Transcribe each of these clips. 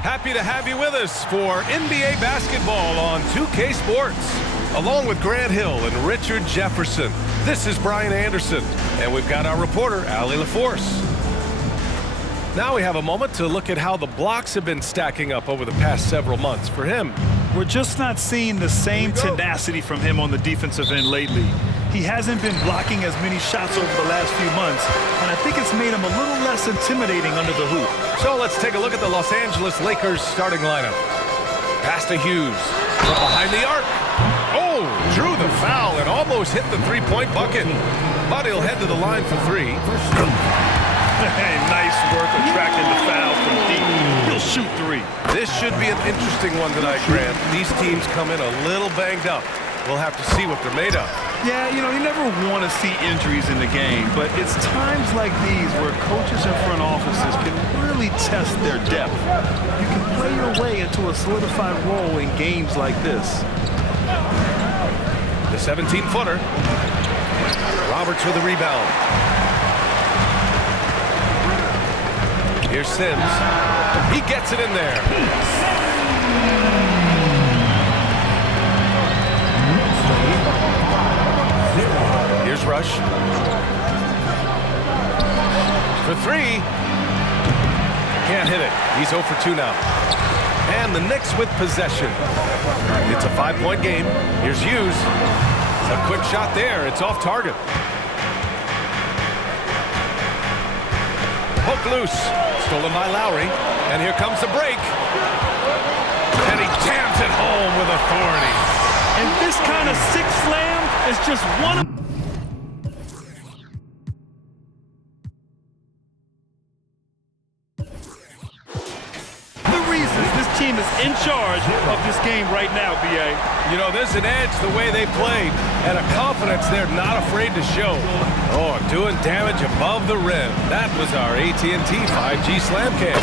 Happy to have you with us for NBA basketball on 2K Sports. Along with Grant Hill and Richard Jefferson, this is Brian Anderson, and we've got our reporter, Allie LaForce. Now we have a moment to look at how the blocks have been stacking up over the past several months for him. We're just not seeing the same tenacity from him on the defensive end lately. He hasn't been blocking as many shots over the last few months, and I think it's made him a little less intimidating under the hoop. So let's take a look at the Los Angeles Lakers starting lineup. Pass to Hughes from behind the arc. Oh, drew the foul and almost hit the three-point bucket. But he'll head to the line for three. Hey, nice work attracting the foul from deep. He'll shoot three. This should be an interesting one tonight, Grant. These teams come in a little banged up. We'll have to see what they're made of. Yeah, you never want to see injuries in the game, but it's times like these where coaches and front offices can really test their depth. You can play your way into a solidified role in games like this. The 17-footer. Roberts with a rebound. Here's Sims. He gets it in there. Here's Rush. For three. Can't hit it. He's 0 for 2 now. And the Knicks with possession. It's a 5-point game. Here's Hughes. A quick shot there. It's off target. Hook loose. Stolen by Lowry. And here comes the break. And he jams it home with authority. And this kind of sick slam is just one of... This team is in charge of this game right now, B.A. There's an edge the way they played and a confidence they're not afraid to show. Oh, doing damage above the rim. That was our AT&T 5G slam cam.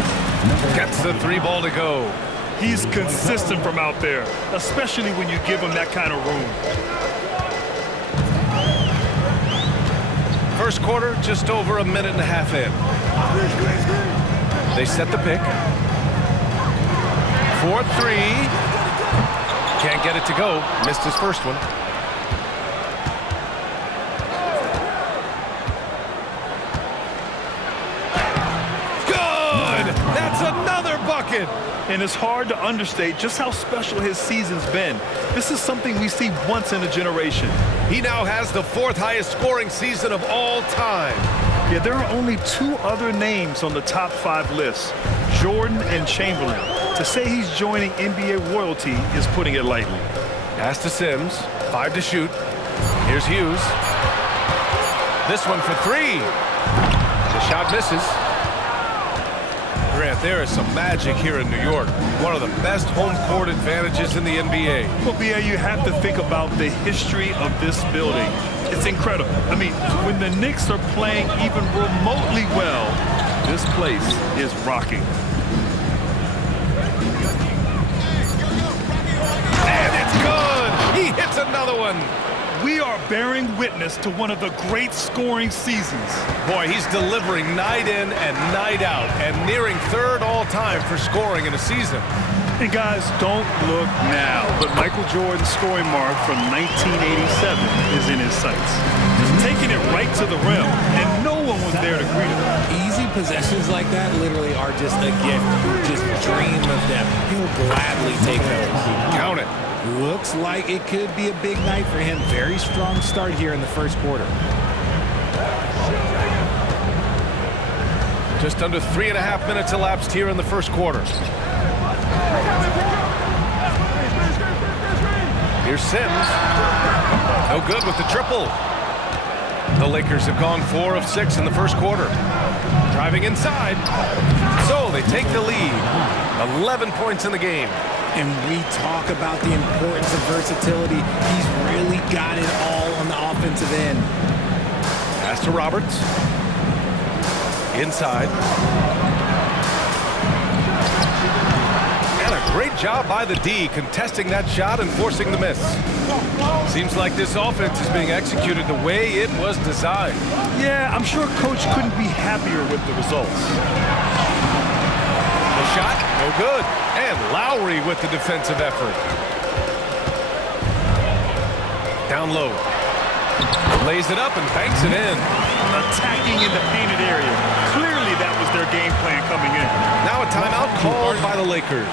Gets the 3 ball to go. He's consistent from out there, especially when you give him that kind of room. First quarter, just over a minute and a half in. They set the pick. 4-3. Can't get it to go. Missed his first one. Good! That's another bucket! And it's hard to understate just how special his season's been. This is something we see once in a generation. He now has the 4th highest scoring season of all time. Yeah, there are only 2 other names on the top 5 list, Jordan and Chamberlain. To say he's joining NBA royalty is putting it lightly. Pass to Sims, 5 to shoot. Here's Hughes. This one for 3. The shot misses. Grant, there is some magic here in New York. One of the best home court advantages in the NBA. Well, B.A., you have to think about the history of this building. It's incredible. I mean, when the Knicks are playing even remotely well, this place is rocking. And it's good! He hits another one! We are bearing witness to one of the great scoring seasons. Boy, he's delivering night in and night out and nearing 3rd all-time for scoring in a season. And guys, don't look now, but Michael Jordan's scoring mark from 1987 is in his sights. Just taking it right to the rim, and no one was there to greet him. Easy possessions like that literally are just a gift. You just dream of them. He'll gladly take those. Count it. Looks like it could be a big night for him. Very strong start here in the first quarter. Just under 3.5 minutes elapsed here in the first quarter. Here's Sims. No good with the triple. The Lakers have gone 4 of 6 in the first quarter. Driving inside. So they take the lead. 11 points in the game. And we talk about the importance of versatility. He's really got it all on the offensive end. Pass to Roberts. Inside. And a great job by the D contesting that shot and forcing the miss. Seems like this offense is being executed the way it was designed. Yeah, I'm sure Coach couldn't be happier with the results. The shot, no good. And Lowry with the defensive effort. Down low. Lays it up and banks it in. Attacking in the painted area. Clearly that was their game plan coming in. Now a timeout called by the Lakers.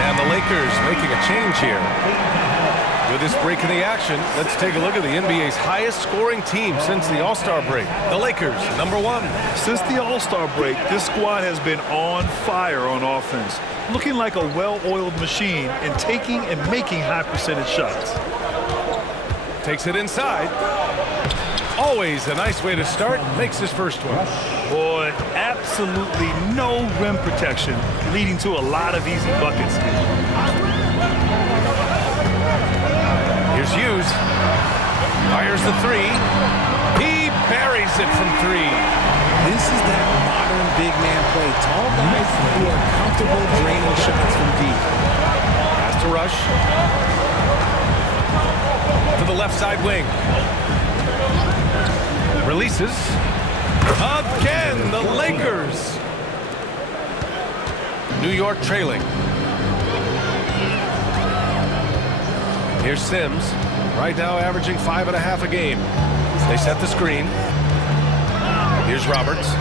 And the Lakers making a change here. With this break in the action, let's take a look at the NBA's highest scoring team since the All-Star break. The Lakers, #1. Since the All-Star break, this squad has been on fire on offense, looking like a well-oiled machine and taking and making high percentage shots. Takes it inside. Always a nice way to start. Makes his first one. Boy, absolutely no rim protection, leading to a lot of easy buckets. Here's Hughes. Fires the three. He buries it from three. This is that modern big man play. Tall guys who are comfortable draining shots from deep. Has to rush. To the left side wing. Releases. Again, the Lakers. New York trailing. Here's Sims, right now averaging 5.5 a game. They set the screen. Here's Roberts.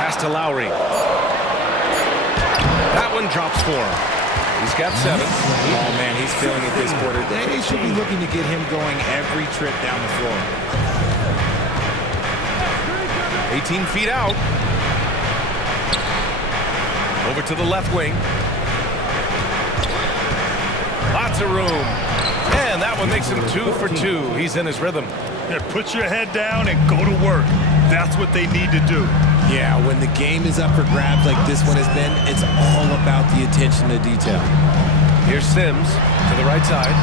Pass to Lowry. That one drops for him. He's got 7. Oh, man, he's feeling it this quarter. They should be looking to get him going every trip down the floor. 18 feet out. Over to the left wing. Lots of room. And that one makes him 2 for 2. He's in his rhythm. Yeah, put your head down and go to work. That's what they need to do. Yeah, when the game is up for grabs like this one has been, it's all about the attention to detail. Here's Sims to the right side.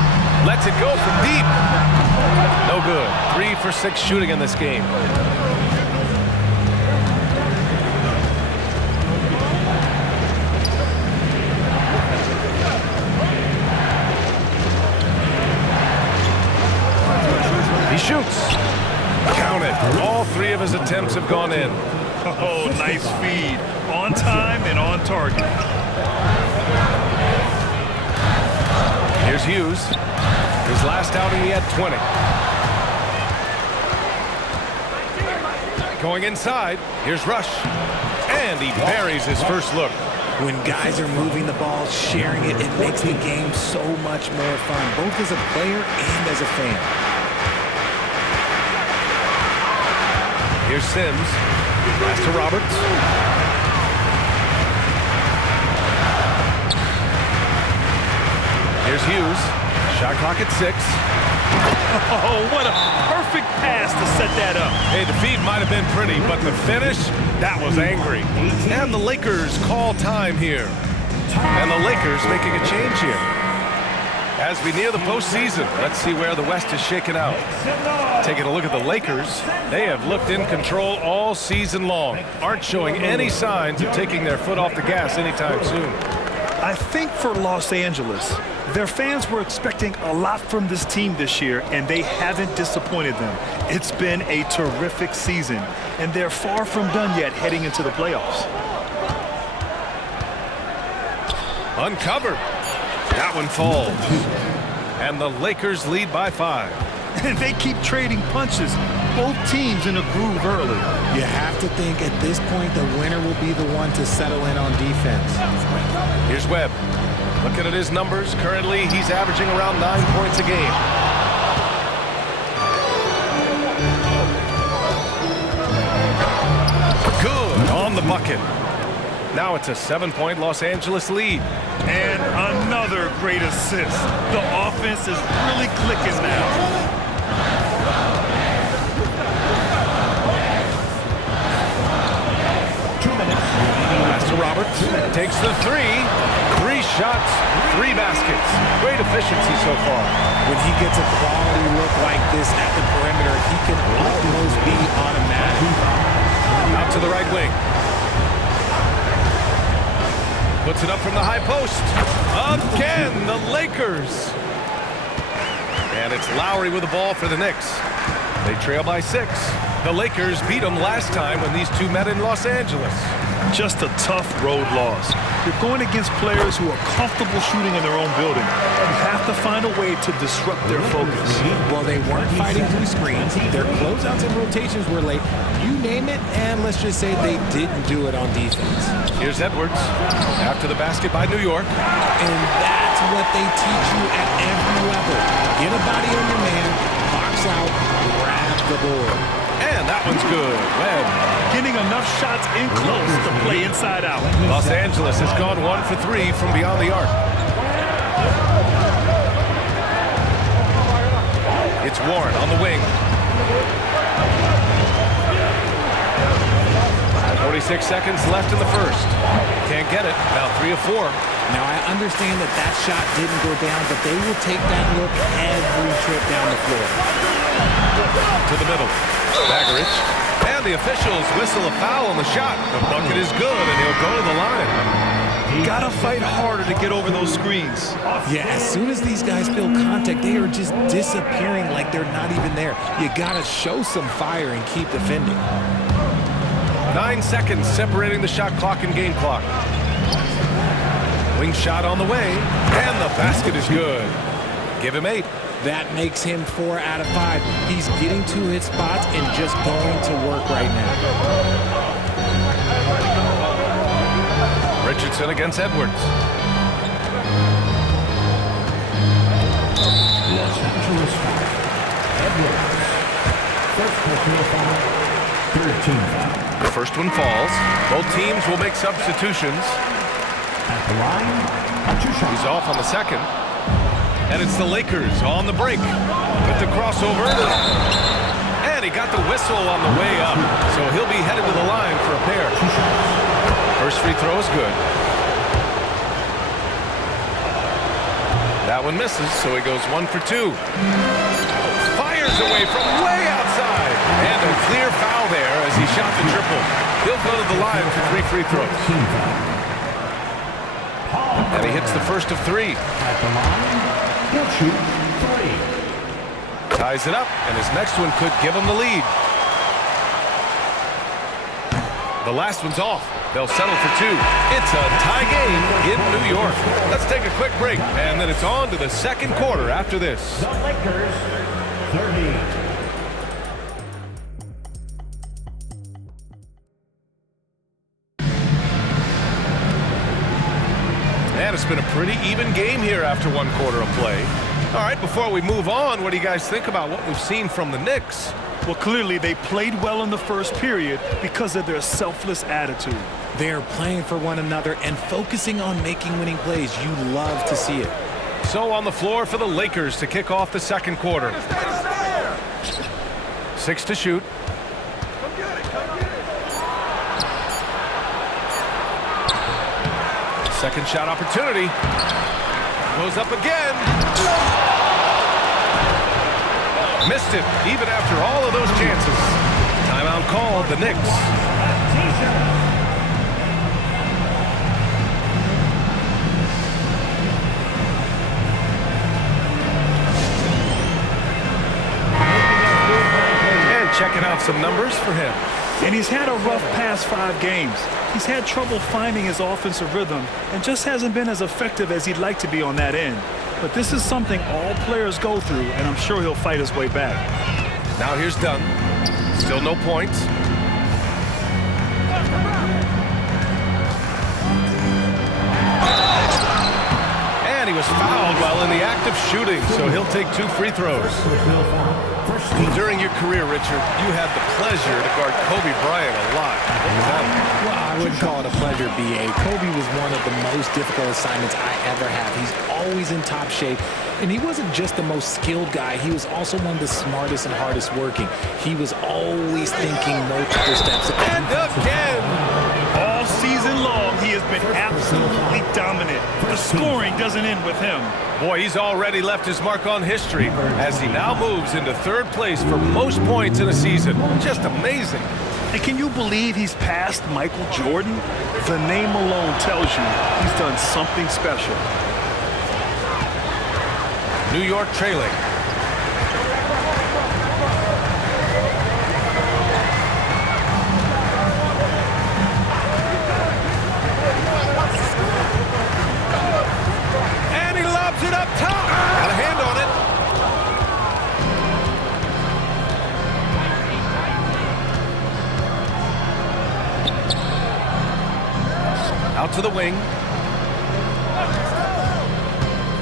Lets it go from deep. No good. 3 for 6 shooting in this game. He shoots. Count it. All 3 of his attempts have gone in. Oh, nice feed. On time and on target. Here's Hughes. His last outing, he had 20. Going inside. Here's Rush. And he buries his first look. When guys are moving the ball, sharing it, it makes the game so much more fun, both as a player and as a fan. Here's Sims. Pass to Roberts. Here's Hughes. Shot clock at 6. Oh, what a perfect pass to set that up. Hey, the feed might have been pretty, but the finish, that was angry. And the Lakers call time here. And the Lakers making a change here. As we near the postseason, let's see where the West is shaken out. Taking a look at the Lakers, they have looked in control all season long. Aren't showing any signs of taking their foot off the gas anytime soon. I think for Los Angeles, their fans were expecting a lot from this team this year, and they haven't disappointed them. It's been a terrific season, and they're far from done yet heading into the playoffs. Uncovered. That one falls. And the Lakers lead by 5. And they keep trading punches. Both teams in a groove early. You have to think at this point the winner will be the one to settle in on defense. Here's Webb. Looking at his numbers, currently he's averaging around 9 points a game. Good on the bucket. Now it's a 7-point Los Angeles lead. And another great assist. The offense is really clicking now. Pass to Roberts. Takes the 3. 3 shots, 3 baskets. Great efficiency so far. When he gets a quality look like this at the perimeter, he can almost be automatic. Out to the right wing. Puts it up from the high post. Again, the Lakers. And it's Lowry with the ball for the Knicks. They trail by 6. The Lakers beat them last time when these two met in Los Angeles. Just a tough road loss. You're going against players who are comfortable shooting in their own building. You have to find a way to disrupt their focus. Well, they weren't fighting through screens. Their closeouts and rotations were late. You name it, and let's just say they didn't do it on defense. Here's Edwards after the basket by New York. And that's what they teach you at every level. Get a body on your man, box out, grab the board. And that one's good. Webb. Getting enough shots in close to play inside out. Los Angeles has gone 1 for 3 from beyond the arc. It's Warren on the wing. 46 seconds left in the first. Can't get it. Now 3 of 4. Now, I understand that that shot didn't go down, but they will take that look every trip down the floor. To the middle. Bagaric. And the officials whistle a foul on the shot. The bucket is good, and he'll go to the line. Gotta fight harder to get over those screens. Yeah, as soon as these guys feel contact, they are just disappearing like they're not even there. You gotta show some fire and keep defending. 9 seconds separating the shot clock and game clock. Wing shot on the way, and the basket is good. Give him 8. That makes him 4 out of 5. He's getting to his spots and just going to work right now. Richardson against Edwards. Los Angeles foul. Edwards. First personal foul. 13 foul. The first one falls. Both teams will make substitutions. At the line, Patricia. He's off on the second. And it's the Lakers on the break with the crossover. And he got the whistle on the way up. So he'll be headed to the line for a pair. First free throw is good. That one misses, so he goes 1 for 2. Fires away from way outside. And a clear foul there as he shot the triple. He'll go to the line for 3 free throws. And he hits the first of 3. At the line, he'll shoot 3. Ties it up, and his next one could give him the lead. The last one's off. They'll settle for 2. It's a tie game in New York. Let's take a quick break, and then it's on to the second quarter after this. The Lakers, 30. And it's been a pretty even game here after 1 quarter of play. All right, before we move on, what do you guys think about what we've seen from the Knicks? Well, clearly they played well in the first period because of their selfless attitude. They're playing for one another and focusing on making winning plays. You love to see it. So on the floor for the Lakers to kick off the second quarter. 6 to shoot. Second shot opportunity. Goes up again. Missed it, even after all of those chances. Timeout called, the Knicks. And checking out some numbers for him. And he's had a rough past 5 games. He's had trouble finding his offensive rhythm and just hasn't been as effective as he'd like to be on that end. But this is something all players go through, and I'm sure he'll fight his way back. Now here's Dunn. Still no points. And he was fouled while in the act of shooting, so he'll take 2 free throws. During your career, Richard, you had the pleasure to guard Kobe Bryant a lot. What was that like? Well, I wouldn't call it a pleasure, B.A. Kobe was one of the most difficult assignments I ever had. He's always in top shape. And he wasn't just the most skilled guy. He was also one of the smartest and hardest working. He was always thinking multiple steps ahead. And again! All season long, he has been absolutely dominant. The scoring doesn't end with him. Boy, he's already left his mark on history as he now moves into third place for most points in a season. Just amazing. And can you believe he's passed Michael Jordan? The name alone tells you he's done something special. New York trailing. And he lobs it up top. Got a hand on it. Out to the wing.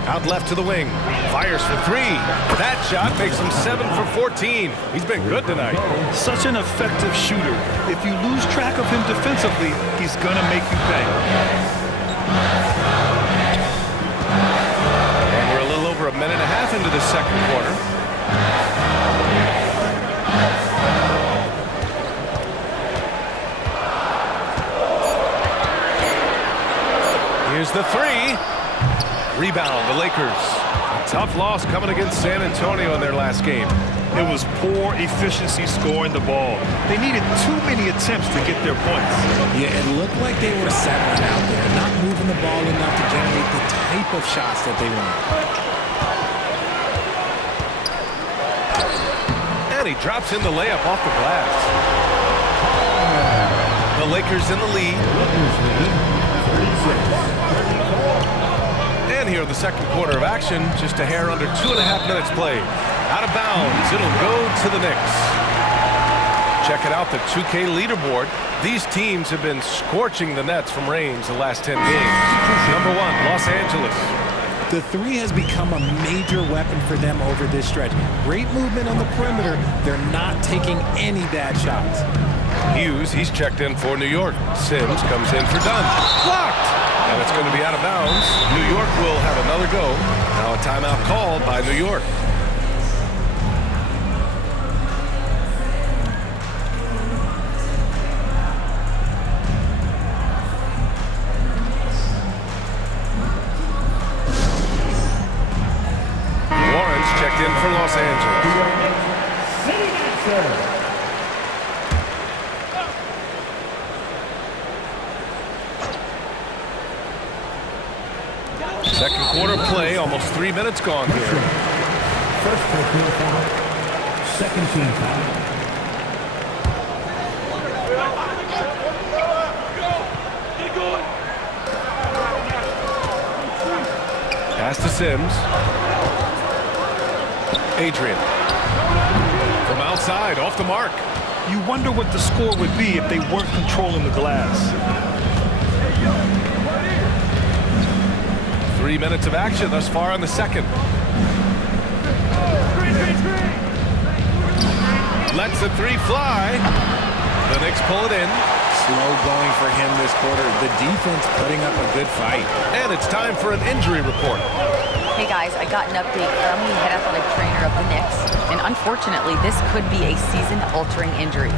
Out left to the wing. Fires for three. That shot makes him 7 for 14. He's been good tonight. Such an effective shooter. If you lose track of him defensively, he's going to make you pay. And we're a little over a minute and a half into the second quarter. Here's the three. Rebound, the Lakers. A tough loss coming against San Antonio in their last game. It was poor efficiency scoring the ball. They needed too many attempts to get their points. Yeah, it looked like they were settling out there, not moving the ball enough to generate the type of shots that they want. And he drops in the layup off the glass. The Lakers in the lead. And here in the second quarter of action, just a hair under 2.5 minutes played. Out of bounds, it'll go to the Knicks. Checking out the 2K leaderboard. These teams have been scorching the Nets from range the last 10 games. Number 1, Los Angeles. The three has become a major weapon for them over this stretch. Great movement on the perimeter. They're not taking any bad shots. Hughes, he's checked in for New York. Sims comes in for Dunn. Blocked! And it's going to be out of bounds. New York will have another go. Now a timeout called by New York. Warren's checked in for Los Angeles. Second quarter play, almost 3 minutes gone here. First personal foul. Second team foul. Pass to Sims. Adrian. From outside, off the mark. You wonder what the score would be if they weren't controlling the glass. 3 minutes of action thus far in the second. Lets the three fly. The Knicks pull it in. Slow going for him this quarter. The defense putting up a good fight. And it's time for an injury report. Hey guys, I got an update from the head athletic trainer of the Knicks, and unfortunately this could be a season-altering injury.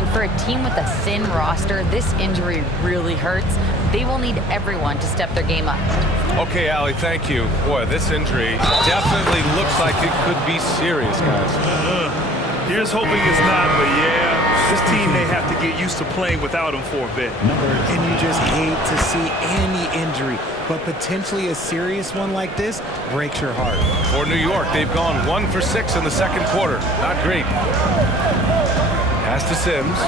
And for a team with a thin roster, this injury really hurts. They will need everyone to step their game up. Okay, Allie, thank you. Boy, this injury definitely looks like it could be serious, guys. Here's hoping it's not, but yeah, this team may have to get used to playing without him for a bit. And you just hate to see any injury, but potentially a serious one like this breaks your heart. For New York, they've gone 1 for 6 in the second quarter. Not great. Pass to Sims.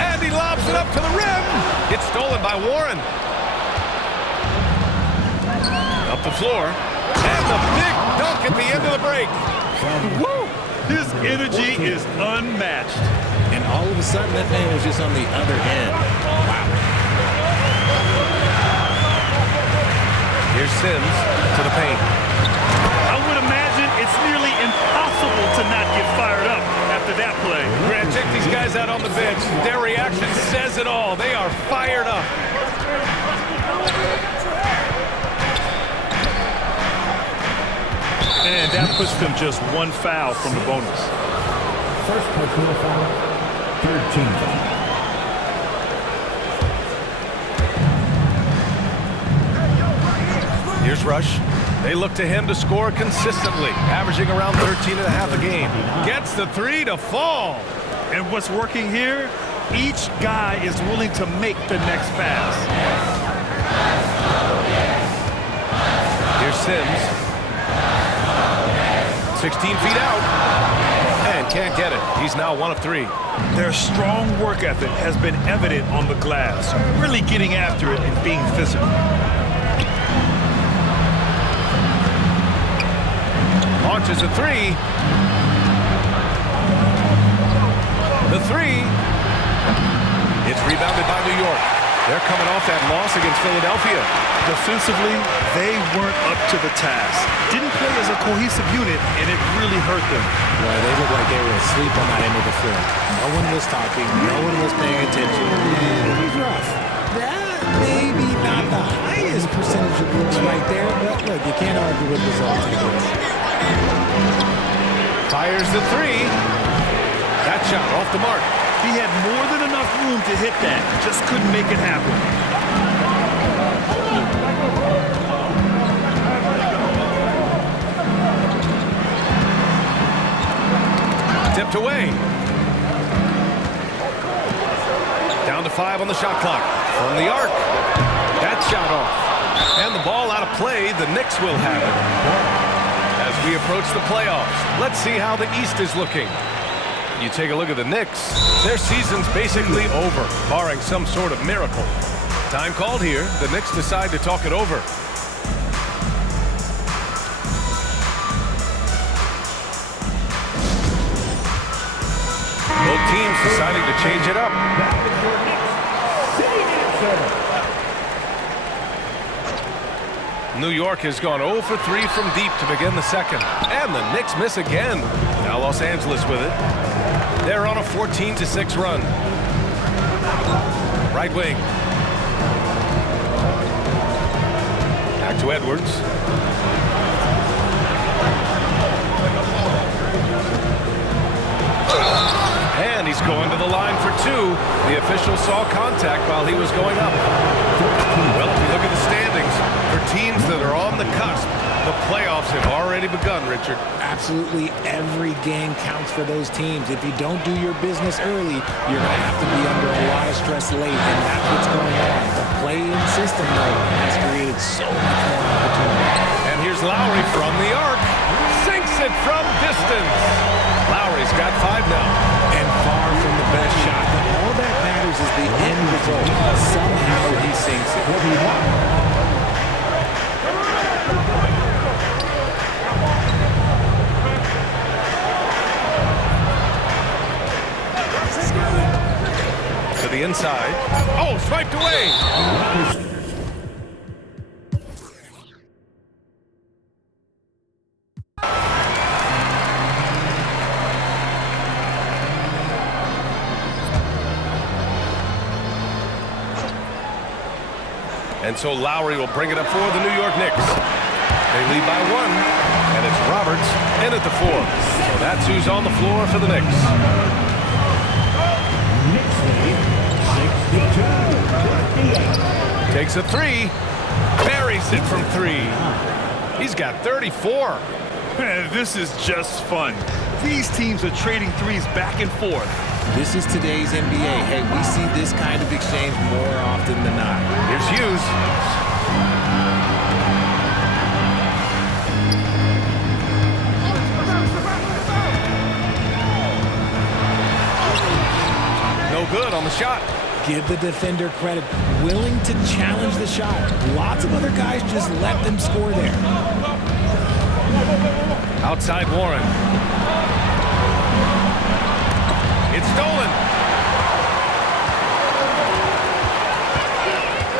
And he lobs it up to the rim. It's stolen by Warren. Up the floor. And the big dunk at the end of the break. Woo! His energy is unmatched. And all of a sudden, that man was just on the other end. Wow. Here's Sims to the paint. I would imagine it's nearly impossible to not get fired up after that play. Grant, check these guys out on the bench. Their reaction says it all. They are fired up. And that puts them just one foul from the bonus. First personal foul. Third team foul. rush. They look to him to score consistently, averaging around 13.5 a game. Gets the three to fall. And what's working here? Each guy is willing to make the next pass. Here's Sims. 16 feet out. And can't get it. He's now 1 of 3. Their strong work ethic has been evident on the glass, really getting after it and being physical. Launches a 3. The 3. It's rebounded by New York. They're coming off that loss against Philadelphia. Defensively, they weren't up to the task. Didn't play as a cohesive unit, and it really hurt them. Well, they looked like they were asleep on that end of the floor. No one was talking. No one was paying attention. It was rough. That may be not the highest percentage of looks right there, but look, you can't argue with results like this. Fires the 3. That shot off the mark. He had more than enough room to hit that. Just couldn't make it happen. Tipped away. Down to 5 on the shot clock. From the arc. That shot off. And the ball out of play. The Knicks will have it. As we approach the playoffs, let's see how the East is looking. You take a look at the Knicks, their season's basically over, barring some sort of miracle. Time called here. The Knicks decide to talk it over. Both teams deciding to change it up. New York has gone 0 for 3 from deep to begin the second. And the Knicks miss again. Now Los Angeles with it. They're on a 14-6 run. Right wing. Back to Edwards. And he's going to the line for 2. The official saw contact while he was going up. Well, if you look at the standings, for teams that are on the cusp, the playoffs have already begun, Richard. Absolutely every game counts for those teams. If you don't do your business early, you're going to have to be under a lot of stress late, and that's what's going on. The play-in system, though, has created so much more opportunity. And here's Lowry from the arc. Sinks it from distance. Lowry's got 5 now. And far from the best shot, but all that matters is the end result. Somehow he sinks it. To the inside. Oh, swiped away. And so Lowry will bring it up for the New York Knicks. They lead by 1, and it's Roberts in at the 4. So that's who's on the floor for the Knicks. Takes a 3, buries it from 3. He's got 34. This is just fun. These teams are trading threes back and forth. This is today's NBA. Hey, we see this kind of exchange more often than not. Here's Hughes. No good on the shot. Give the defender credit. Willing to challenge the shot. Lots of other guys just let them score there. Outside Warren. It's stolen.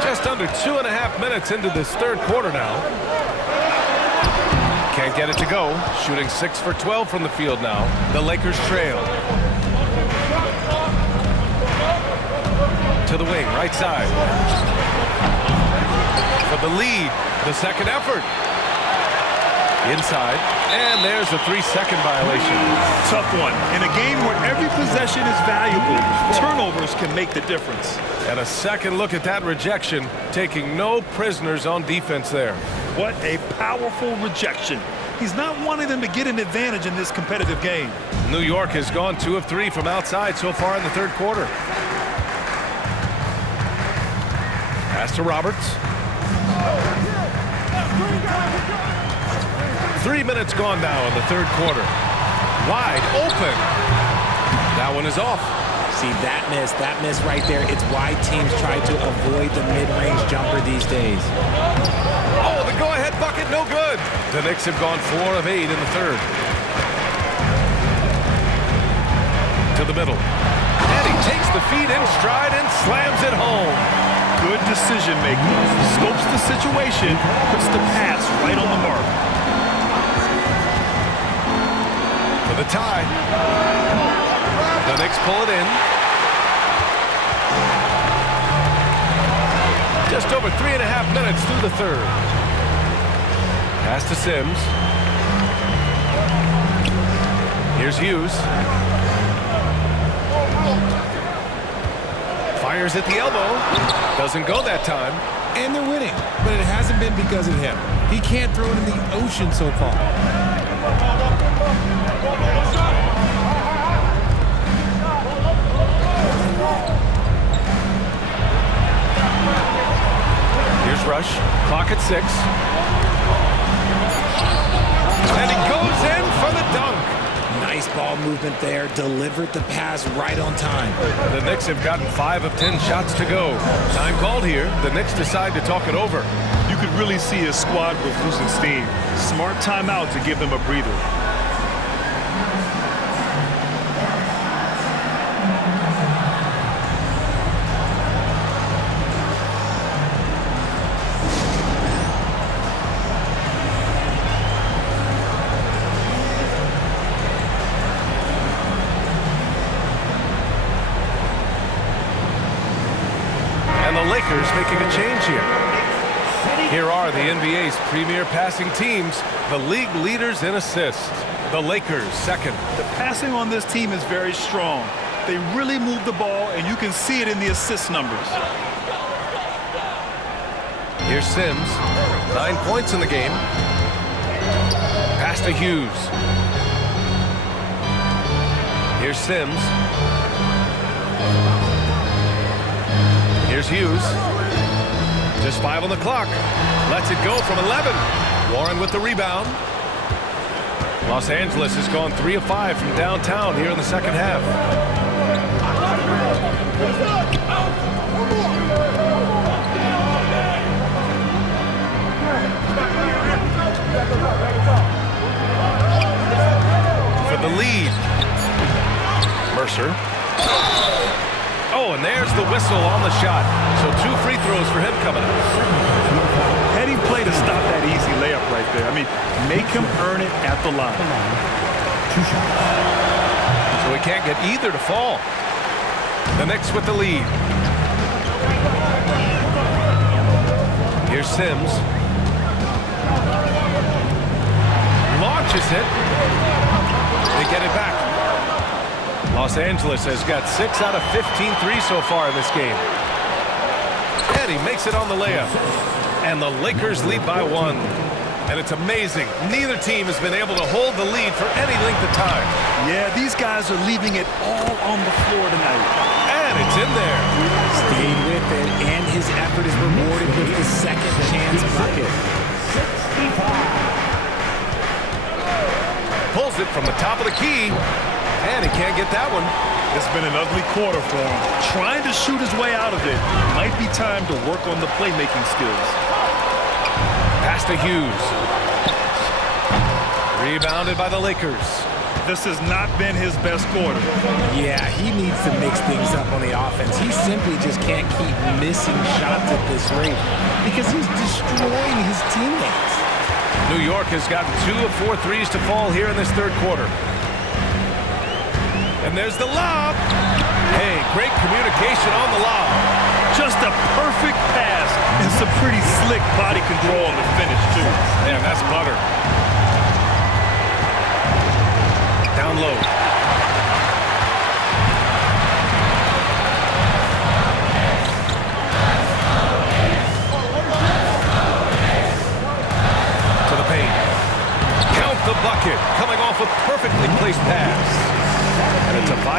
Just under 2.5 minutes into this third quarter now. Can't get it to go. Shooting 6 for 12 from the field now. The Lakers trail. To the wing, right side. For the lead, the second effort. Inside, and there's a 3-second violation. Tough one. In a game where every possession is valuable, turnovers can make the difference. And a second look at that rejection, taking no prisoners on defense there. What a powerful rejection. He's not wanting them to get an advantage in this competitive game. New York has gone 2 of 3 from outside so far in the third quarter. Pass to Roberts. 3 minutes gone now in the third quarter. Wide open. That one is off. See, that miss right there. It's why teams try to avoid the mid-range jumper these days. Oh, the go-ahead bucket, no good. The Knicks have gone 4 of 8 in the third. To the middle. And he takes the feed in stride and slams it home. Good decision making. Scopes the situation, puts the pass right on the mark. For the tie. The Knicks pull it in. Just over 3.5 minutes through the third. Pass to Sims. Here's Hughes. Fires at the elbow. Doesn't go that time. And they're winning, but it hasn't been because of him. He can't throw it in the ocean so far. Here's Rush. Clock at 6. And he goes in for the dunk. Nice ball movement there. Delivered the pass right on time. The Knicks have gotten 5 of 10 shots to go. Time called here. The Knicks decide to talk it over. You could really see his squad was losing steam. Smart timeout to give them a breather. Lakers making a change here. Here are the NBA's premier passing teams, the league leaders in assists. The Lakers second. The passing on this team is very strong. They really move the ball, and you can see it in the assist numbers. Here's Sims. 9 points in the game. Pass to Hughes. Here's Sims. Here's Hughes. Just 5 on the clock. Lets it go from 11. Warren with the rebound. Los Angeles has gone 3 of 5 from downtown here in the second half. For the lead. Mercer. Oh, and there's the whistle on the shot. So 2 free throws for him coming up. Heading play to stop that easy layup right there. I mean, make him earn it at the line. 2 shots. So he can't get either to fall. The Knicks with the lead. Here's Sims. Launches it. They get it back. Los Angeles has got 6 out of 15 threes so far in this game. And he makes it on the layup. And the Lakers lead by 1. And it's amazing. Neither team has been able to hold the lead for any length of time. Yeah, these guys are leaving it all on the floor tonight. And it's in there. Stayed with it, and his effort is rewarded with the second chance bucket. 65. Pulls it from the top of the key. And he can't get that one. It's been an ugly quarter for him. Trying to shoot his way out of it. Might be time to work on the playmaking skills. Pass to Hughes. Rebounded by the Lakers. This has not been his best quarter. Yeah, he needs to mix things up on the offense. He simply just can't keep missing shots at this rate because he's destroying his teammates. New York has gotten 2 of 4 threes to fall here in this third quarter. And there's the lob. Hey, great communication on the lob. Just a perfect pass and some pretty slick body control on the finish, too. Yeah, that's butter. Down low.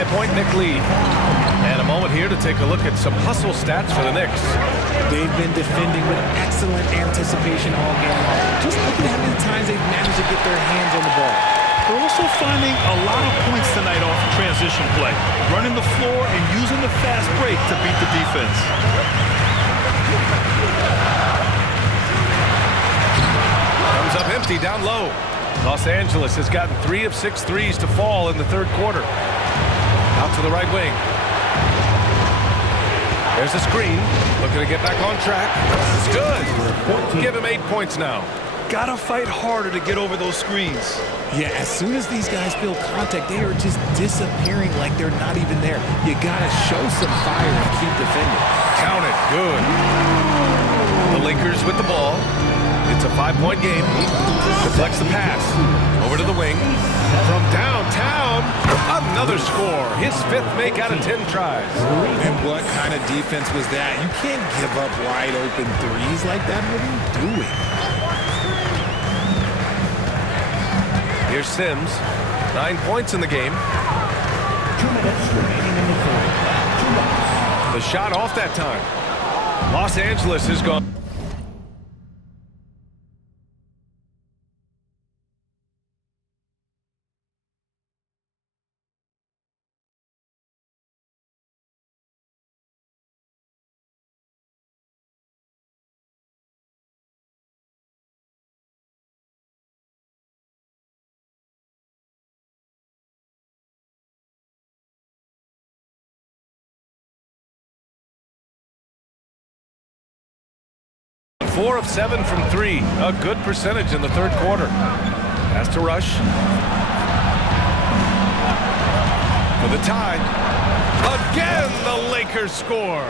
4-point Knick lead. And a moment here to take a look at some hustle stats for the Knicks. They've been defending with excellent anticipation all game long. Just look at how many times they've managed to get their hands on the ball. They're also finding a lot of points tonight off transition play, running the floor and using the fast break to beat the defense. Comes up empty down low. Los Angeles has gotten 3 of 6 threes to fall in the third quarter. Out to the right wing. There's a screen. Looking to get back on track. It's good. Give him 8 points now. Gotta fight harder to get over those screens. Yeah, as soon as these guys feel contact, they are just disappearing like they're not even there. You gotta show some fire and keep defending. Count it. Good. The Lakers with the ball. It's a 5-point game. Deflects the pass. Over to the wing. From downtown, another score. His 5th make out of 10 tries. And what kind of defense was that? You can't give up wide open threes like that. What are you doing? Here's Sims. 9 points in the game. 2 minutes remaining in the third. 2 minutes. The shot off that time. Los Angeles is gone. Four of 7 from 3. A good percentage in the third quarter. Has to rush. For the tie. Again, the Lakers score.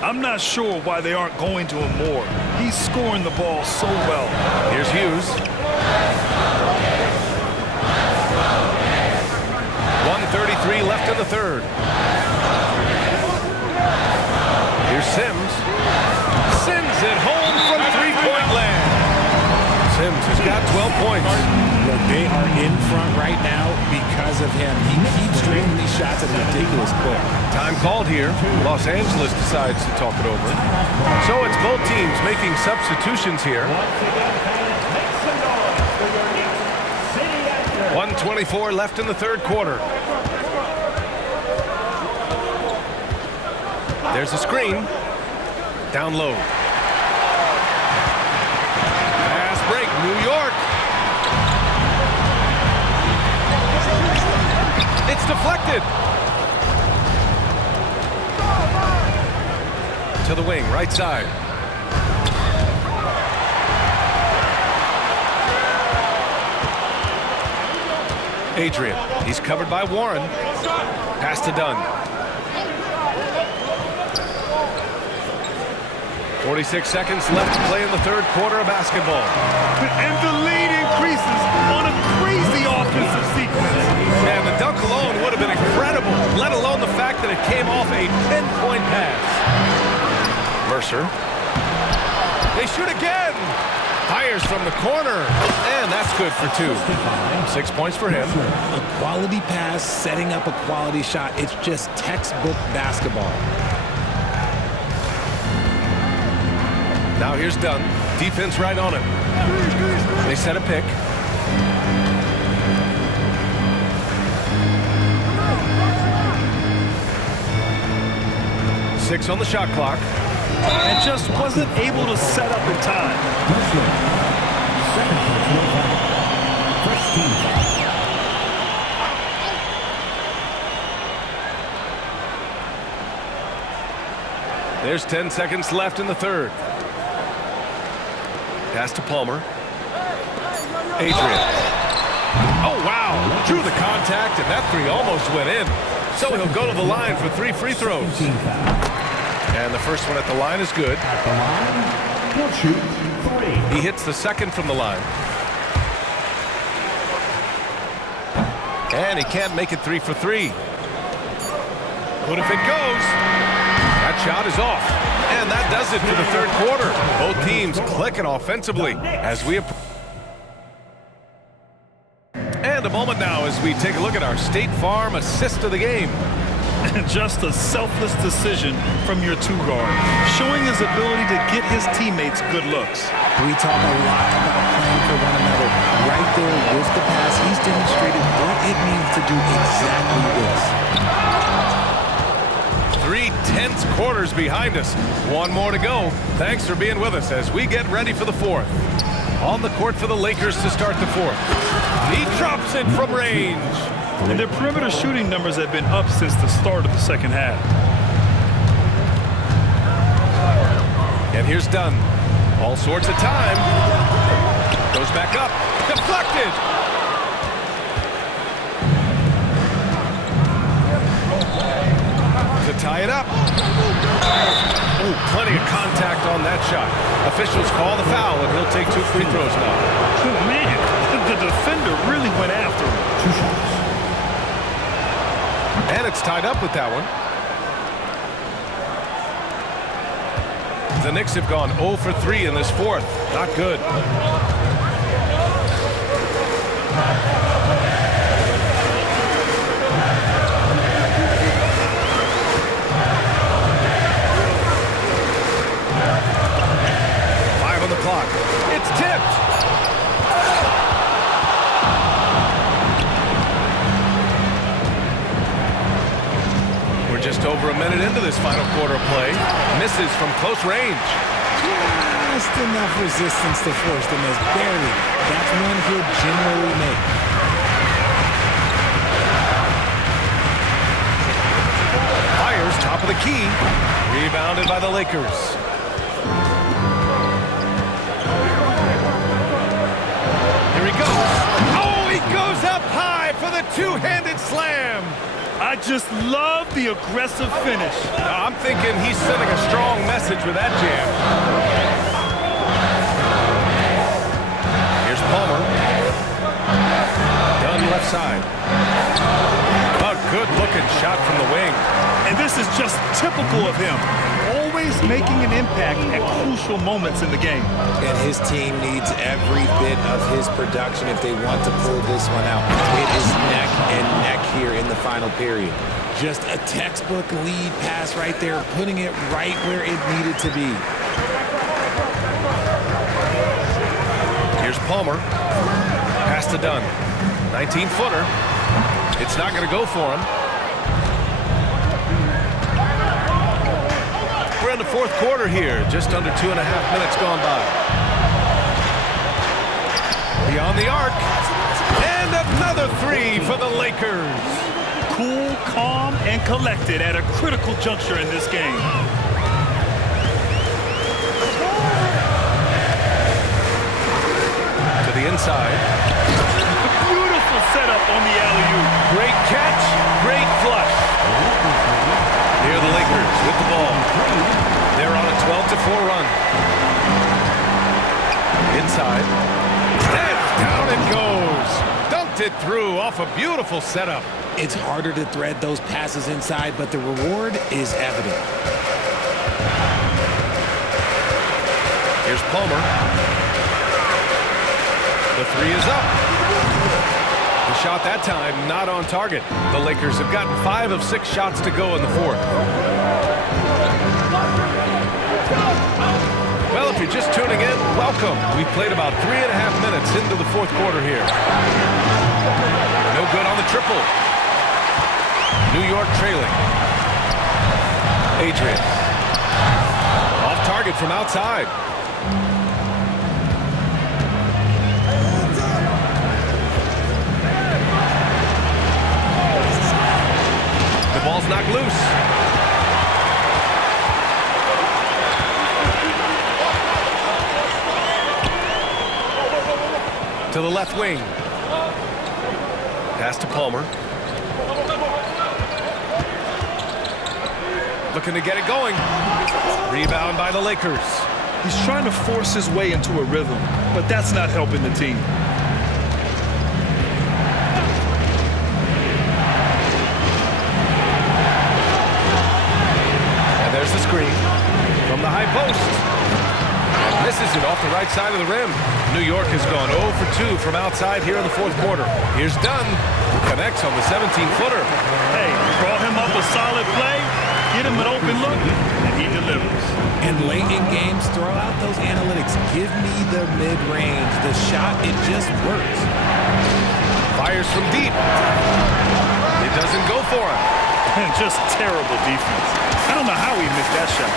I'm not sure why they aren't going to him more. He's scoring the ball so well. Here's Hughes. 1:33 left in the third. Here's Sims. Sends it home from 3-point land. Sims has got 12 points. Look, they are in front right now because of him. He keeps draining these shots at a ridiculous clip. Time called here. Los Angeles decides to talk it over. So it's both teams making substitutions here. 1:24 left in the third quarter. There's a screen. Down low. Fast break, New York. It's deflected. To the wing, right side. Adrian, he's covered by Warren. Pass to Dunn. 46 seconds left to play in the third quarter of basketball. And the lead increases on a crazy offensive sequence. Man, the dunk alone would have been incredible, let alone the fact that it came off a 10-point pass. Mercer. They shoot again. Fires from the corner. And that's good for 2. 6 points for him. A quality pass, setting up a quality shot. It's just textbook basketball. Now here's Dunn. Defense right on him. They set a pick. Six on the shot clock. And just wasn't able to set up in time. First team. There's 10 seconds left in the third. Pass to Palmer. Adrian. Oh, wow. Drew the contact, and that 3 almost went in. So he'll go to the line for 3 free throws. And the first one at the line is good. At the line, he'll shoot 3. He hits the second from the line. And he can't make it 3 for 3. But if it goes, that shot is off. And that does it for the third quarter. Both teams clicking offensively as we approach. And a moment now as we we take a look at our State Farm assist of the game. Just a selfless decision from your two-guard, showing his ability to get his teammates good looks. We talk a lot about playing for one another. Right there with the pass, he's demonstrated what it means to do exactly this. 3 tense quarters behind us. One more to go. Thanks for being with us as we get ready for the fourth. On the court for the Lakers to start the fourth. He drops it from range. And their perimeter shooting numbers have been up since the start of the second half. And here's Dunn. All sorts of time. Goes back up. Deflected. To tie it up. Oh, plenty of contact on that shot. Officials call the foul, and he'll take 2 free throws now. Oh, man, the defender really went after him. 2 shots. And it's tied up with that one. The Knicks have gone 0 for 3 in this fourth. Not good. On the clock. It's tipped. We're just over a minute into this final quarter of play. Misses from close range. Just enough resistance to force the miss. Barely. That's one he'll generally make. Fires top of the key. Rebounded by the Lakers. Here he goes. Oh, he goes up high for the two-handed slam. I just love the aggressive finish. I'm thinking he's sending a strong message with that jam. Here's Palmer. Dunn left side. A good-looking shot from the wing. And this is just typical of him. Always making an impact at crucial moments in the game. And his team needs every bit of his production if they want to pull this one out. It is neck and neck here in the final period. Just a textbook lead pass right there, putting it right where it needed to be. Here's Palmer. Pass to Dunn. 19-footer. It's not going to go for him. We're in the fourth quarter here. Just under 2.5 minutes gone by. Beyond the arc. And another 3 for the Lakers. Cool, calm, and collected at a critical juncture in this game. To the inside. Beautiful setup on the alley-oop. Great catch, great flush. Here are the Lakers with the ball. They're on a 12-4 run. Inside. And down it goes. Dunked it through off a beautiful setup. It's harder to thread those passes inside, but the reward is evident. Here's Palmer. The 3 is up. The shot that time not on target. The Lakers have gotten 5 of 6 shots to go in the fourth. Well, if you're just tuning in, welcome. We've played about 3.5 minutes into the fourth quarter here. No good on the triple. New York trailing. Adrian. Off target from outside. The ball's knocked loose. To the left wing. Pass to Palmer. Looking to get it going. Rebound by the Lakers. He's trying to force his way into a rhythm, but that's not helping the team. And there's the screen from the high post. And misses it off the right side of the rim. New York has gone 0 for 2 from outside here in the fourth quarter. Here's Dunn, who connects on the 17-footer. Hey, brought him up a solid play, get him an open look, and he delivers. And late in games, throw out those analytics. Give me the mid-range. The shot, it just works. Fires from deep. It doesn't go for him. And just terrible defense. I don't know how he missed that shot.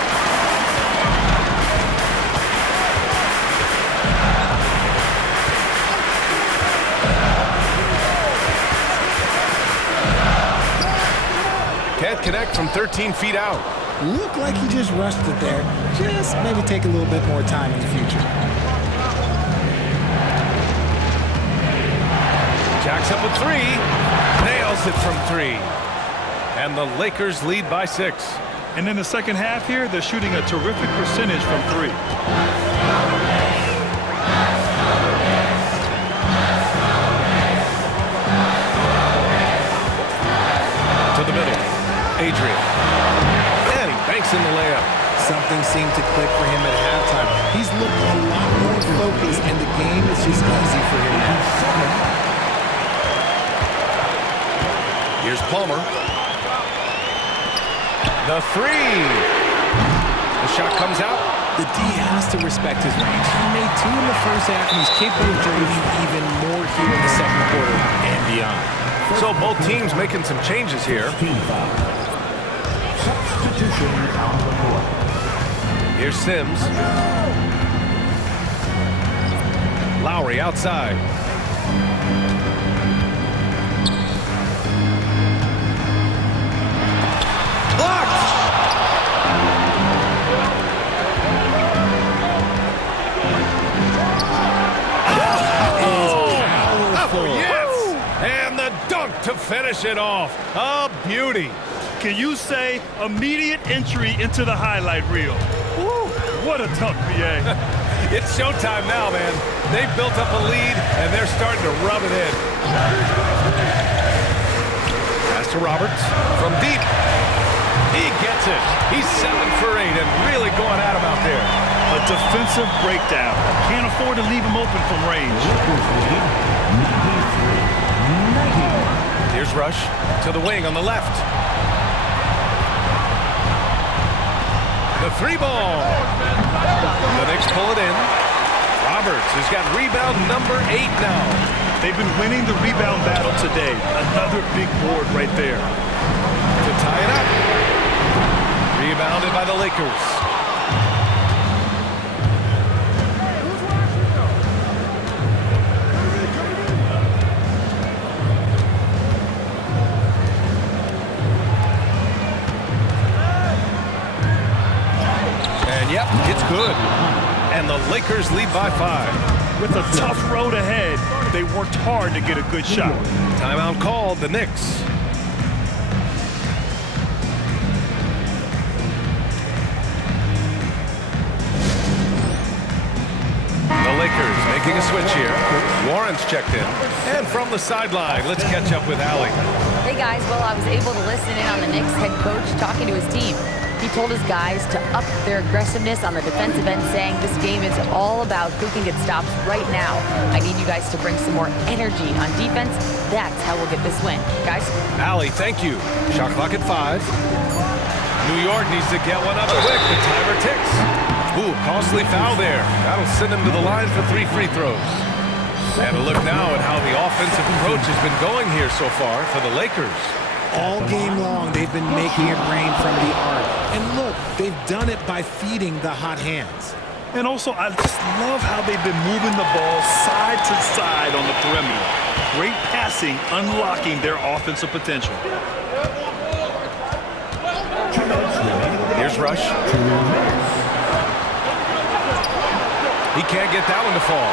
Can't connect from 13 feet out. Looked like he just rushed it there. Just maybe take a little bit more time in the future. Jacks up with 3. Nails it from 3. And the Lakers lead by 6. And in the second half here, they're shooting a terrific percentage from 3. To the middle. Adrian. And he banks in the layup. Something seemed to click for him at halftime. He's looked a lot more focused, and the game is just easy for him now. Here's Palmer. The 3. The shot comes out. The D has to respect his range. He made 2 in the first half, and he's capable of driving even more here in the second quarter and beyond. So both teams making some changes here. Substitution on the court. Here's Sims. Lowry outside. Blocked! Oh, yes! And the dunk to finish it off. A beauty. Can you say immediate entry into the highlight reel? Woo, what a dunk, B.A. It's showtime now, man. They've built up a lead, and they're starting to rub it in. Pass to Roberts from deep. He gets it. He's 7 for 8 and really going at him out there. A defensive breakdown. Can't afford to leave him open from range. Here's Rush to the wing on the left. The 3 ball. The Knicks pull it in. Roberts has got rebound number 8 now. They've been winning the rebound battle today. Another big board right there. To tie it up. Rebounded by the Lakers. Yep, it's good. And the Lakers lead by 5. With a tough road ahead, they worked hard to get a good shot. Timeout called, the Knicks. The Lakers making a switch here. Warren's checked in. And from the sideline, let's catch up with Allie. Hey guys, well, I was able to listen in on the Knicks head coach talking to his team. He told his guys to up their aggressiveness on the defensive end, saying this game is all about who can get stops right now. I need you guys to bring some more energy on defense. That's how we'll get this win. Guys? Allie, thank you. Shot clock at 5. New York needs to get one up quick. The timer ticks. Ooh, costly foul there. That'll send him to the line for 3 free throws. And a look now at how the offensive approach has been going here so far for the Lakers. All game long, they've been making it rain from the arc. And look, they've done it by feeding the hot hands. And also, I just love how they've been moving the ball side to side on the perimeter. Great passing, unlocking their offensive potential. Here's Rush. He can't get that one to fall.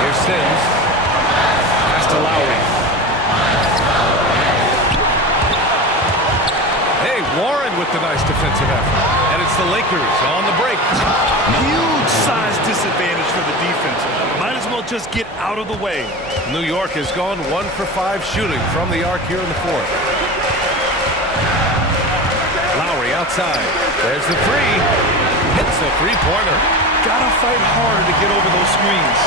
Here's Sims. To Lowry. Hey, Warren with the nice defensive effort. And it's the Lakers on the break. Huge size disadvantage for the defense. Might as well just get out of the way. New York has gone 1 for 5 shooting from the arc here in the fourth. Lowry outside. There's the three. Hits the three-pointer. Gotta fight harder to get over those screens.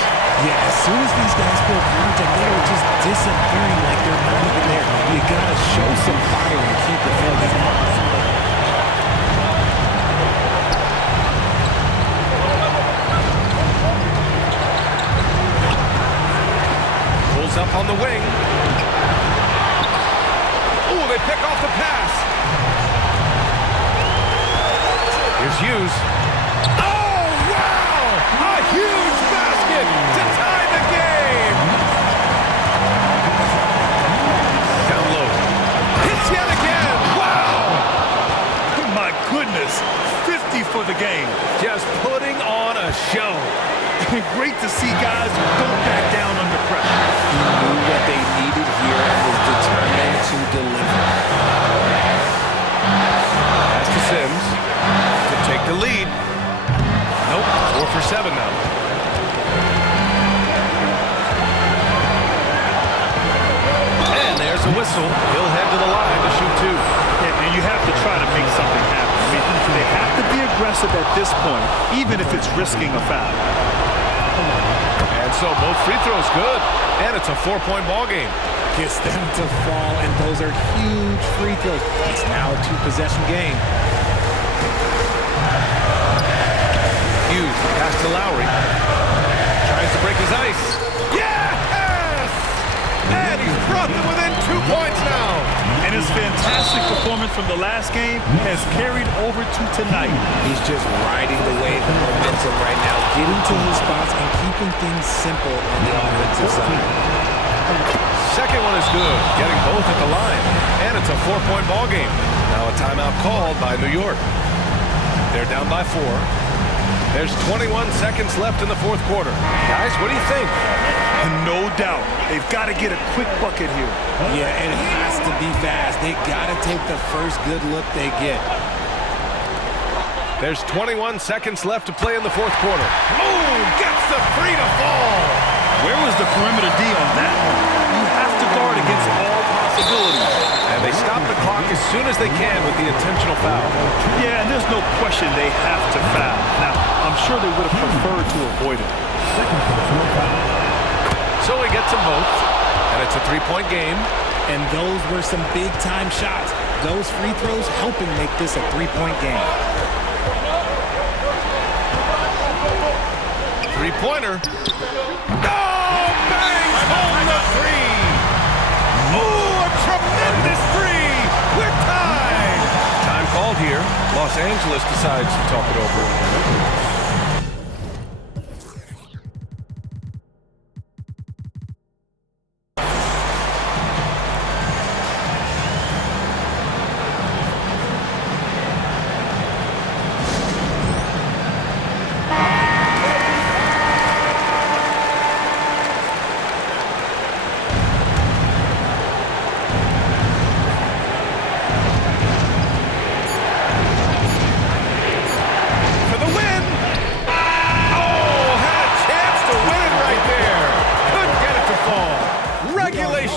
Yeah, as soon as these guys feel contact, they are just disappearing like they're not even there. You gotta show some fire and keep the focus. Pulls up on the wing. Ooh, they pick off the pass. Here's Hughes. Oh, wow! A huge basket to tie the game. Down low. Hits yet again. Wow! My goodness, 50 for the game. Just putting on a show. Great to see guys who don't back down under pressure. He knew what they needed here and was determined to deliver. Pass to Sims to take the lead. Nope, 4 for 7 now. And there's a whistle. He'll head to the line to shoot 2. And you have to try to make something happen. I mean, they have to be aggressive at this point, even if it's risking a foul. And so both free throws good. And it's a 4-point ball game. Gets them to fall, and those are huge free throws. It's now a 2-possession game. Hughes, pass to Lowry. Tries to break his ice. Yes! And he's brought them within 2 points now. And his fantastic performance from the last game has carried over to tonight. He's just riding the wave of momentum right now, Getting to his spots and keeping things simple on the offensive side. Second one is good, getting both at the line. And it's a 4-point ball game. Now a timeout called by New York. They're down by 4. There's 21 seconds left in the fourth quarter. Guys, what do you think? No doubt. They've got to get a quick bucket here. Yeah, and it has to be fast. They got to take the first good look they get. There's 21 seconds left to play in the fourth quarter. Oh, gets the three to fall. Where was the perimeter D on that one? You have to guard against all possibilities. And they stop the clock as soon as they can with the intentional foul. Yeah, and there's no question they have to foul. Now, I'm sure they would have preferred to avoid it. So he gets them both, and it's a 3-point game. And those were some big-time shots. Those free throws helping make this a 3-point game. Three-pointer. Oh, bangs home the three. Oh, a tremendous three. We're tied. Time called here. Los Angeles decides to talk it over.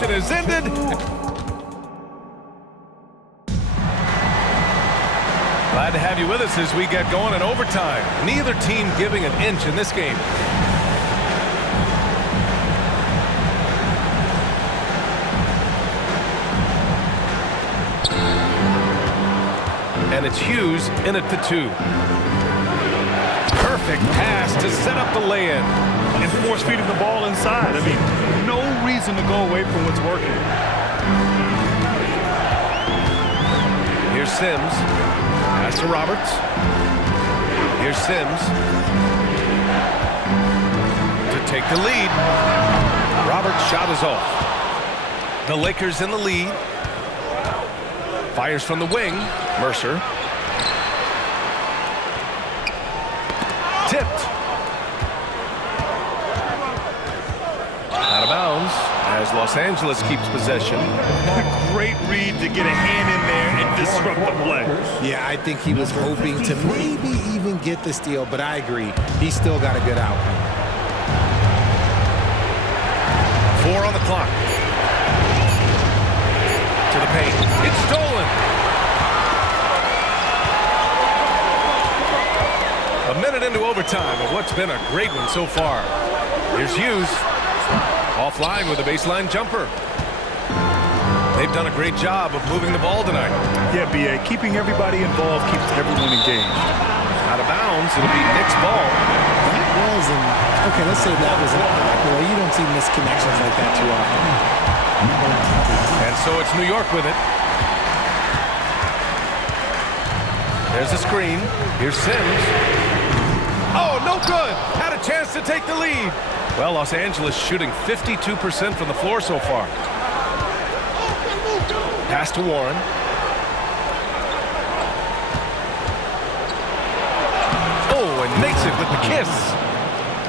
Is ended. Glad to have you with us as we get going in overtime. Neither team giving an inch in this game. And it's Hughes in it for 2. Perfect pass to set up the lay-in. And force feeding the ball inside. I mean, no reason to go away from what's working. Here's Sims. Pass to Roberts. Here's Sims. To take the lead. Roberts' shot is off. The Lakers in the lead. Fires from the wing. Mercer. Tipped. Out of bounds as Los Angeles keeps possession. A great read to get a hand in there and disrupt the play. Yeah, I think he was hoping to maybe even get the steal, but I agree. He still got a good outcome. 4 on the clock. To the paint. It's stolen. overtime of what's been a great one so far. Here's Hughes. Offline with a baseline jumper. They've done a great job of moving the ball tonight. Yeah, B.A., keeping everybody involved keeps everyone engaged. Out of bounds, it'll be Nick's ball. That was okay, let's say that was an well, you don't see misconnections like that too often. And so it's New York with it. There's a screen. Here's Sims. Oh, no good. Had a chance to take the lead. Well, Los Angeles shooting 52% from the floor so far. Pass to Warren. Oh, and makes it with the kiss.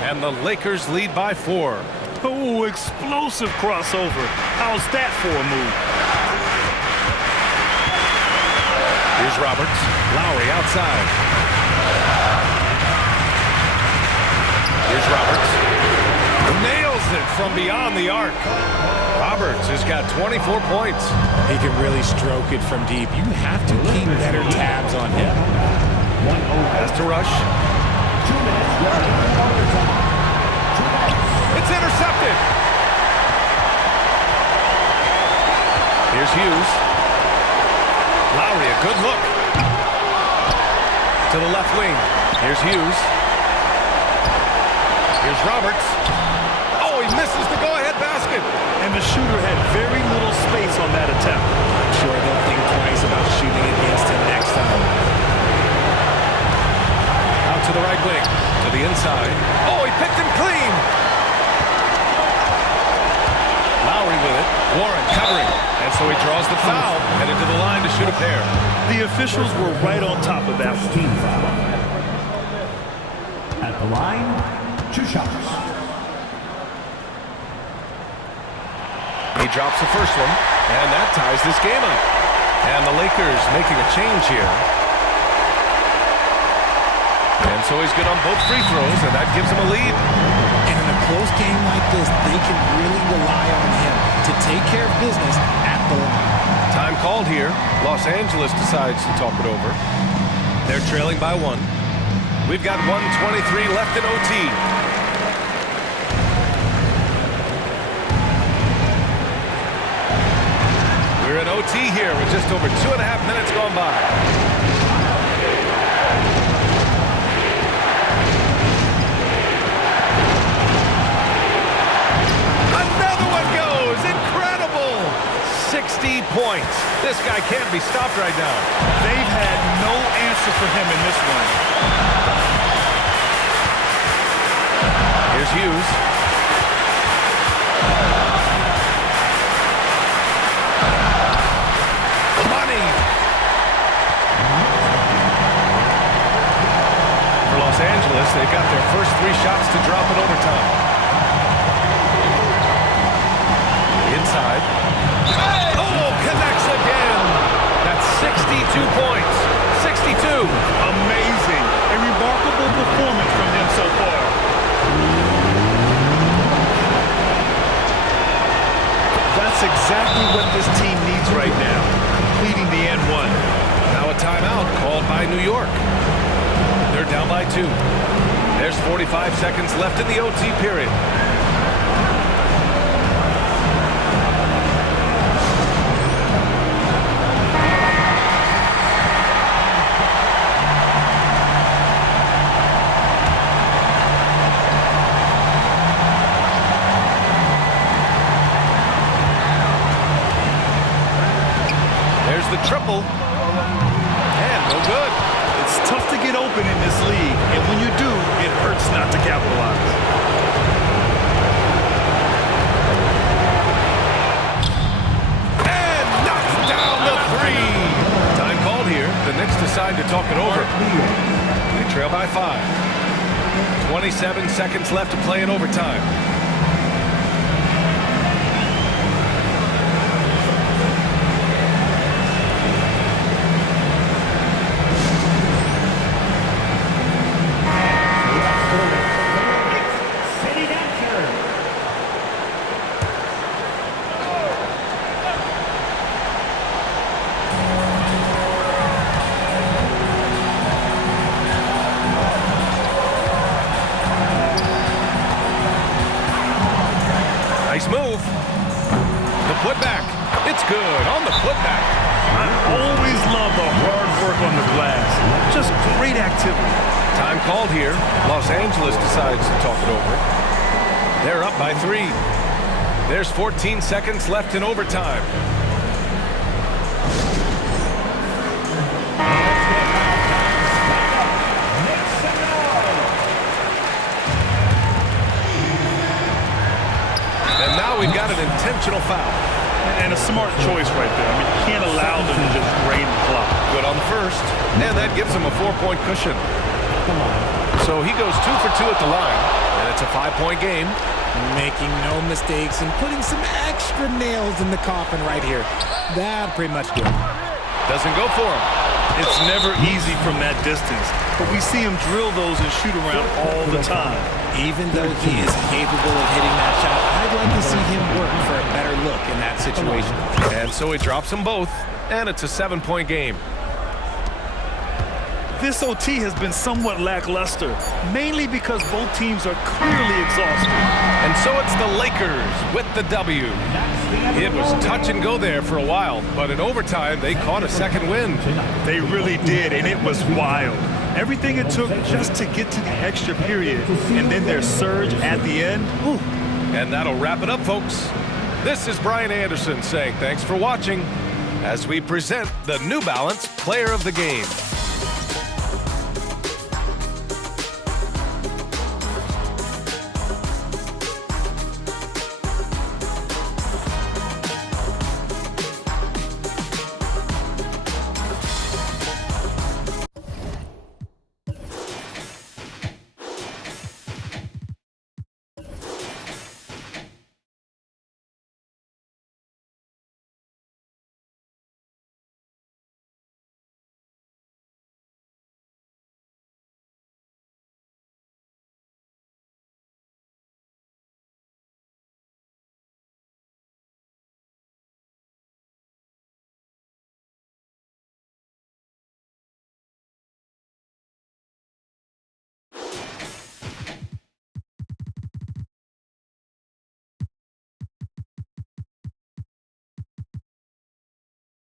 And the Lakers lead by 4. Oh, explosive crossover. How's that for a move? Here's Roberts. Lowry outside. Here's Roberts. Nails it from beyond the arc. Roberts has got 24 points. He can really stroke it from deep. You have to keep better tabs on him. Has to rush. 2 minutes. It's intercepted. Here's Hughes. Lowry, a good look. To the left wing. Here's Hughes. Here's Roberts. Oh, he misses the go-ahead basket. And the shooter had very little space on that attempt. I'm sure they'll think twice about shooting against him next time. Out to the right wing. To the inside. Oh, he picked him clean. Lowry with it. Warren covering. And so he draws the foul. Headed to the line to shoot a pair. The officials were right on top of that. Team foul. At the line, 2 shots. He drops the first one, and that ties this game up. And the Lakers making a change here. And so he's good on both free throws, and that gives him a lead. And in a close game like this, they can really rely on him to take care of business at the line. Time called here. Los Angeles decides to talk it over. They're trailing by 1. We've got 1:23 left in OT. We're in OT here with just over 2.5 minutes gone by. Another one goes. Incredible. 60 points. This guy can't be stopped right now. They've had no answer for him in this one. Here's Hughes. Money. For Los Angeles, they've got their first 3 shots to drop in overtime. Inside. Oh, connects again. That's 62 points. 62. Amazing. A remarkable performance from him so far. That's exactly what this team needs right now, completing the N1. Now a timeout called by New York. They're down by 2. There's 45 seconds left in the OT period. The triple, and no good. It's tough to get open in this league, and when you do, it hurts not to capitalize. And knocks down the 3. Time called here. The Knicks decide to talk it over. They trail by 5. 27 seconds left to play in overtime. great activity. Time called here. Los Angeles decides to talk it over. They're up by 3. There's 14 seconds left in overtime. And now we've got an intentional foul. And a smart choice right there. I mean, you can't allow them to just drain the clock. Good on the first, and that gives him a 4-point cushion. So he goes 2 for 2 at the line, and it's a 5-point game. Making no mistakes and putting some extra nails in the coffin right here. That pretty much did it. Doesn't go for him. It's never easy from that distance, but we see him drill those and shoot around all the time. Even though he is capable of hitting that shot, I'd like to see him work for a better look in that situation. And so he drops them both, and it's a 7-point game. This OT has been somewhat lackluster, mainly because both teams are clearly exhausted. And so it's the Lakers with the W. It was touch and go there for a while, but in overtime, they caught a second win. They really did, and it was wild. Everything it took just to get to the extra period, and then their surge at the end. Whew. And that'll wrap it up, folks. This is Brian Anderson saying thanks for watching as we present the New Balance Player of the Game.